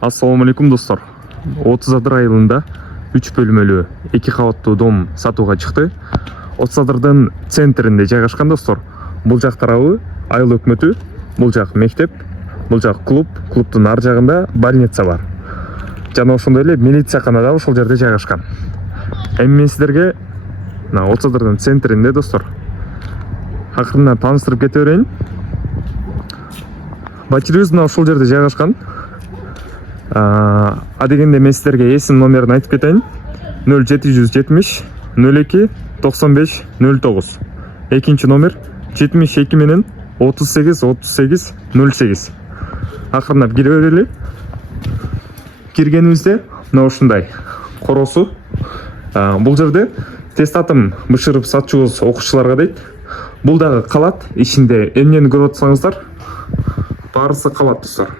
Ассаламу алейкум достор. 30 айылында 3 бөлмөлүү 2 кабаттуу дом сатууга чыкты. 30 центринде жайгашкан достор. Бул жак тарабы айыл өкмөтү, бул жак мектеп, бул жак клуб, клубдун ар жагында больница бар. Жана ошондой эле милициякана да ошол жерде жайгашкан. Эми мен сиздерге 30 центринде достор акырынан тааныштырып кете берейин. Батирибиз ошол жерде жайгашкан. Дегенде мен сиздерге эсим номерин айтып кетейин. 0770 02 95 09. Экинчи номер 72 менен 38 38 08. Акырындап кире берели. Киргенибизде мына ушундай коросу. Бул жерде тестатым бышырып сатчубуз окуучуларга дейт. Бул дагы калат. Ичинде эмнени көрүп атсаңыздар, баарысы калат достор.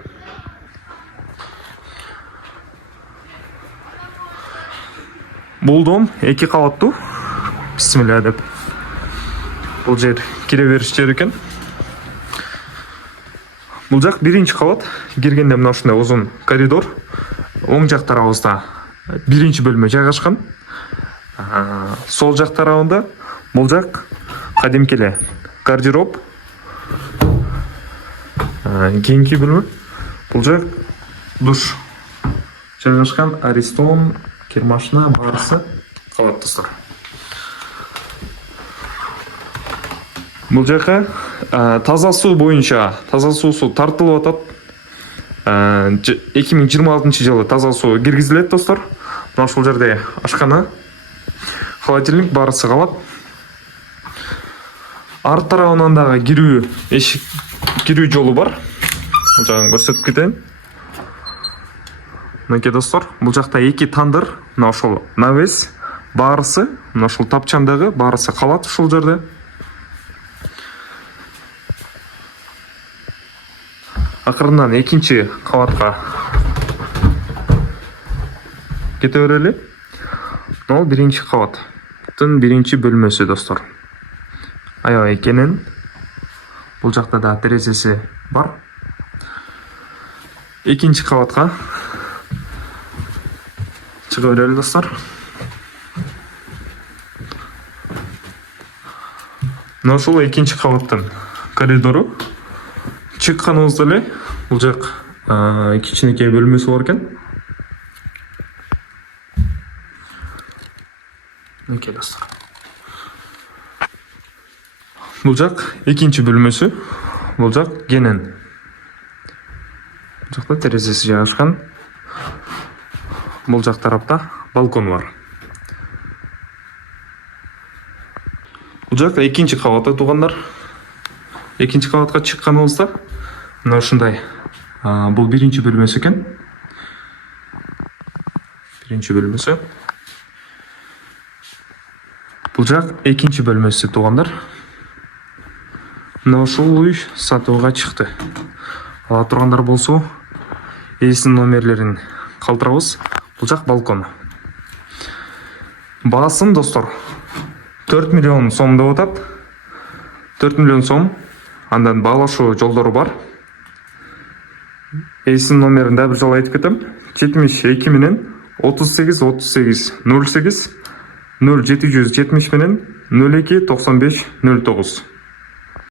Бул дом 2 кабаттуу. Бисмилля деп. Бул жер кире бериш жер экен. Бул жак 1-чи кабат. Киргенде мына ушундай узун коридор. Оң жак тарабыбызда 1-чи бөлмө жайгашкан. Сол жак тарабында бул жак кадимки эле гардероб. Кийинки бөлмө. Бул жак душ жайгашкан. Аристон, кермашина баарысы калат достор. Бул жака таза суу боюнча таза суусу тартылып атат. 2026 жылы таза суу киргизилет достор. Мына ушул жерде ашкана, холодильник баарысы калат. Арт тарабынан дагы кирүү эшик, кирүү жолу бар. Бул жагын көрсөтүп кетейин. Мынакей достор, бул жакта 2 тандыр, мына ошол навес баарысы, мына ошол тапчандагы баарысы калат ушул жерде. Акырынан 2-чи кабатка кете берели. Мына 1-чи кабаттын 1-чи бөлмөсү достор. Аябай экенин. Бул жакта да терезеси бар. 2-чи кабатка чыга берели достор. Мына ушул 2-чи кабаттын коридору. Чыкканыбызда эле бул жак кичинекей бөлмөсү бар экен. Мынакей достор. Бул жак 2-чи бөлмөсү. Бул жак кенен. Бул жакта терезеси жайгашкан. Бул жак тарапта балкон бар. Бул жак 2-чи кабатта туугандар. 2-чи кабатка чыкканыбызда мына ушундай. Бул 1-чи бөлмөсү экен. 1-чи бөлмөсү. Бул жак 2-чи бөлмөсү туугандар. Мына ушул үй сатууга чыкты. Ала тургандар болсо, эсин номерлерин калтырабыз. Бул жак балкон. Баасын достор 4 миллион сом деп атат. 4 миллион сом. Андан баалашуу жолдору бар. Эсин номерин да бир жолу айтып кетем. 72 менен 38 38 08 0770 менен 02 95 09.